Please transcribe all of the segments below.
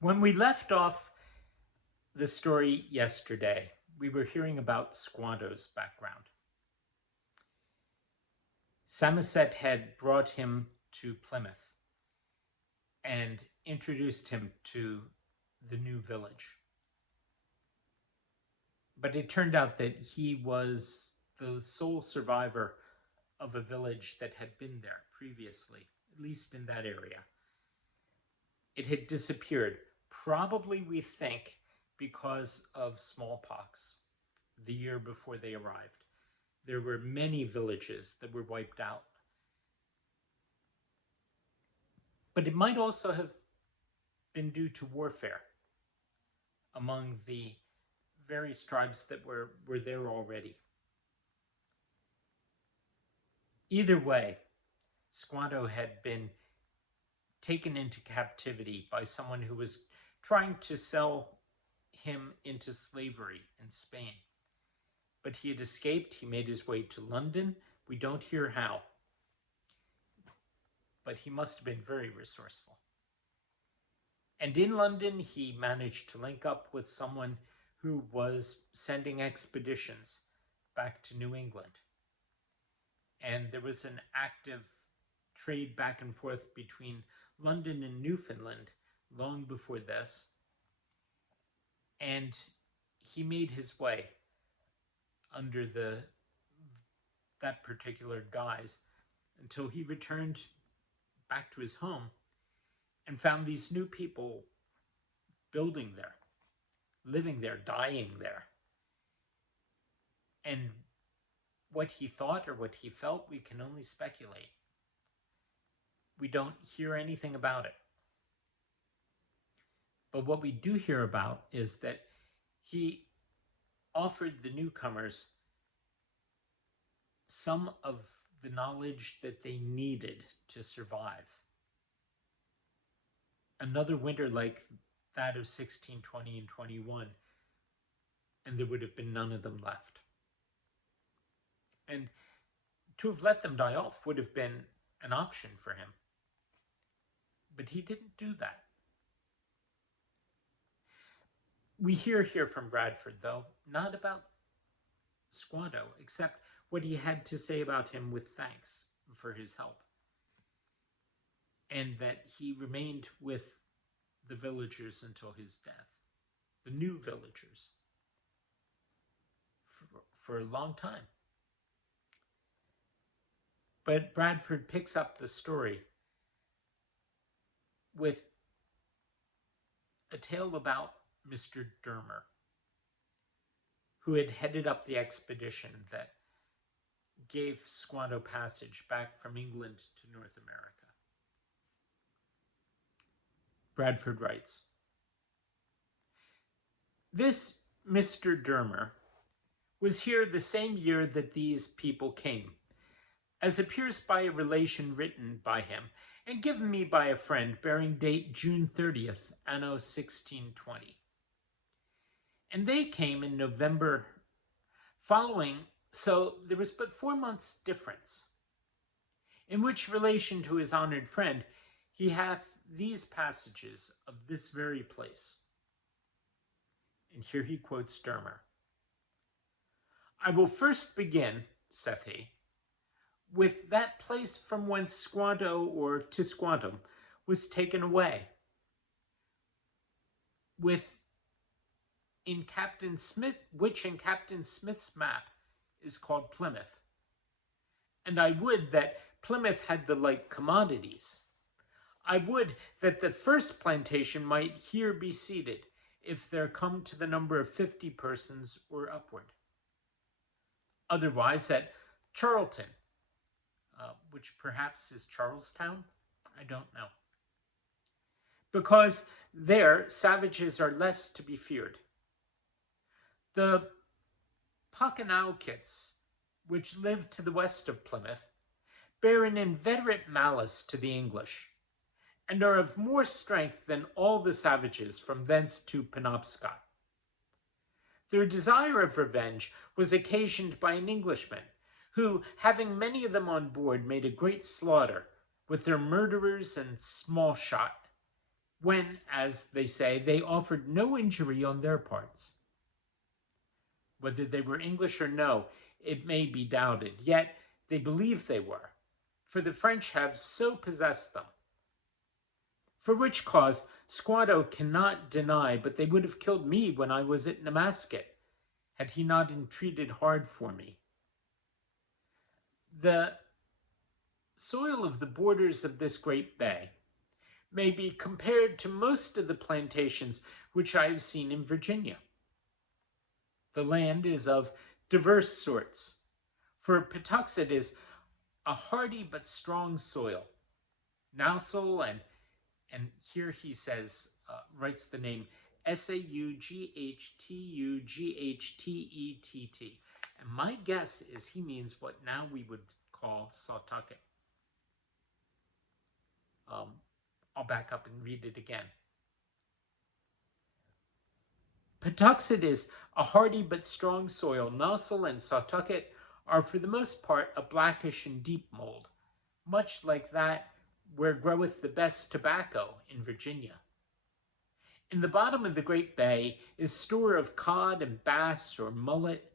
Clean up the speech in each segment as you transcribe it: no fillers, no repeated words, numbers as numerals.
When we left off the story yesterday, we were hearing about Squanto's background. Samoset had brought him to Plymouth and introduced him to the new village. But it turned out that he was the sole survivor of a village that had been there previously, at least in that area. It had disappeared, probably, we think, because of smallpox the year before they arrived. There were many villages that were wiped out. But it might also have been due to warfare among the various tribes that were there already. Either way, Squanto had been taken into captivity by someone who was trying to sell him into slavery in Spain. But he had escaped. He made his way to London. We don't hear how. But he must have been very resourceful. And in London, he managed to link up with someone who was sending expeditions back to New England. And there was an active trade back and forth between London and Newfoundland long before this. And he made his way under that particular guise until he returned back to his home and found these new people building there, living there, dying there. And what he thought or what he felt, we can only speculate. We don't hear anything about it. But what we do hear about is that he offered the newcomers some of the knowledge that they needed to survive. Another winter like that of 1620 and 21, and there would have been none of them left. And to have let them die off would have been an option for him. But he didn't do that. We hear here from Bradford, though, not about Squanto, except what he had to say about him with thanks for his help. And that he remained with the villagers until his death, the new villagers, for a long time. But Bradford picks up the story with a tale about Mr. Dermer, who had headed up the expedition that gave Squanto passage back from England to North America. Bradford writes, "This Mr. Dermer was here the same year that these people came, as appears by a relation written by him and given me by a friend, bearing date June 30th, anno 1620. And they came in November following, so there was but 4 months' difference. In which relation to his honored friend, he hath these passages of this very place." And here he quotes Dermer. "I will first begin," saith he, "with that place from whence Squanto or Tisquantum was taken away, which in Captain Smith's map is called Plymouth. And I would that Plymouth had the like commodities. I would that the first plantation might here be seated, if there come to the number of 50 persons or upward. Otherwise at Charlton, which perhaps is Charlestown, I don't know. Because there savages are less to be feared. The Pockenaukets, which live to the west of Plymouth, bear an inveterate malice to the English, and are of more strength than all the savages from thence to Penobscot. Their desire of revenge was occasioned by an Englishman, who, having many of them on board, made a great slaughter with their murderers and small shot, when, as they say, they offered no injury on their parts. Whether they were English or no, it may be doubted, yet they believe they were, for the French have so possessed them. For which cause Squatto cannot deny but they would have killed me when I was at Namasket, had he not entreated hard for me. The soil of the borders of this great bay may be compared to most of the plantations which I have seen in Virginia. The land is of diverse sorts, for Patuxet is a hardy but strong soil. Nausel and here he says, writes the name Saughtughtettt. And my guess is he means what now we would call Sawtucket. I'll back up and read it again. Patuxet is a hardy but strong soil. Nausel and Sawtucket are for the most part a blackish and deep mold, much like that where groweth the best tobacco in Virginia. In the bottom of the great bay is store of cod and bass or mullet,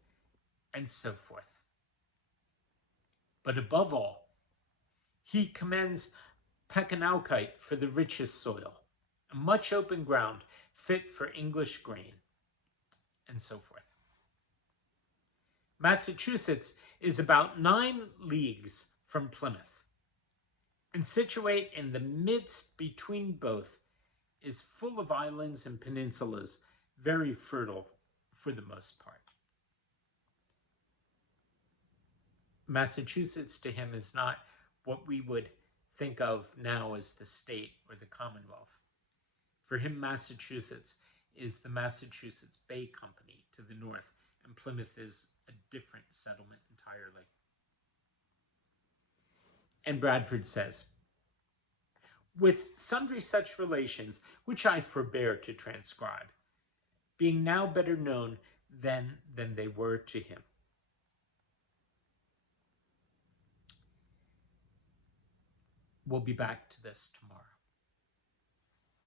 and so forth. But above all, he commends Peckanaukite for the richest soil, much open ground, fit for English grain, and so forth. Massachusetts is about 9 leagues from Plymouth, and situate in the midst between both, is full of islands and peninsulas, very fertile for the most part. Massachusetts to him is not what we would think of now as the state or the Commonwealth. For him, Massachusetts is the Massachusetts Bay Company to the north, and Plymouth is a different settlement entirely. And Bradford says, with sundry such relations, which I forbear to transcribe, being now better known than they were to him. We'll be back to this tomorrow.